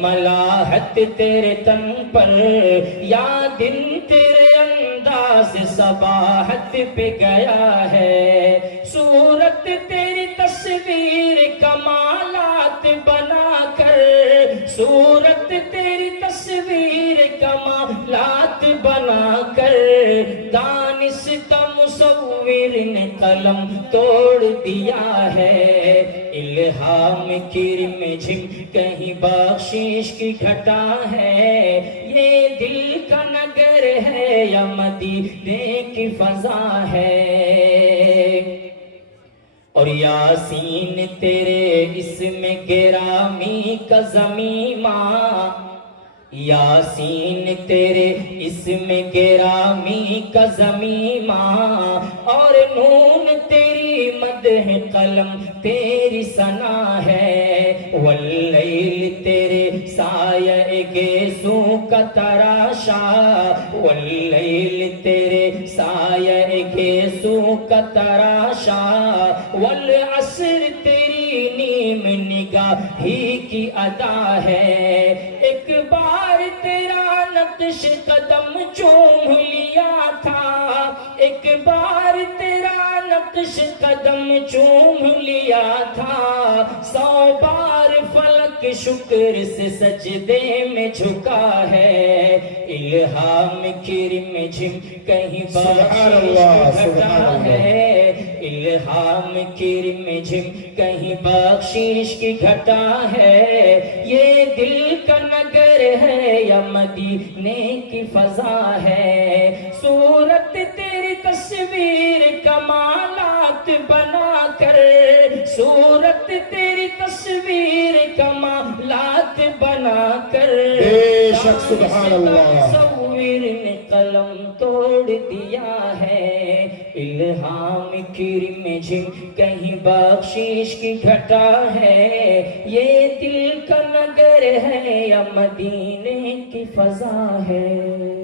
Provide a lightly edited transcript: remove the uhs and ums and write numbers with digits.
ملاحت تیرے تن پر یا دن تیرے انداز صباحت پہ گیا ہے، صورت تیری تصویر کمالات بنا کر، صورت تیری تصویر کمالات بنا کر، دانستہ مصور نے قلم توڑ دیا ہے، الہام کی رمجھم کہیں بخشش کی گھٹا ہے، یہ دل کا نگر ہے یا مدینے کی فضا ہے، اور یاسین تیرے اسم گرامی کا ضمیمہ، یاسین تیرے اسم گرامی کا ضمیمہ، اور نون تیری مدح قلم تیری ثنا ہے، واللیل تیرے سایہ گیسوں کا تراشا، واللیل تیرے سایہ گیسوں کا تراشا، والعصر تیری نیم نگاہی کی ادا ہے، ایک بار تیرا نقش قدم چوم لیا تھا، ایک بار تیرا نقش قدم چوم لیا تھا، 100 بار فلک شکر سے سجدے میں جھکا ہے، الہام کی رمجھم کہیں بخشش کی گھٹا ہے، الہام کی رمجھم کہیں بخشش کی گھٹا ہے، یہ دل کا نگر ہے یا مدینے کی فضا ہے، صورت تیری تصویر کمالات بنا کر، صورت تیری تصویر کمالات بنا کر، بے شک سبحان اللہ، مصور نے قلم توڑ دیا ہے، الہام کی رمجھم کہیں بخشش کی گھٹا ہے، یہ دل کا نگر ہے یا مدینے کی فضا ہے۔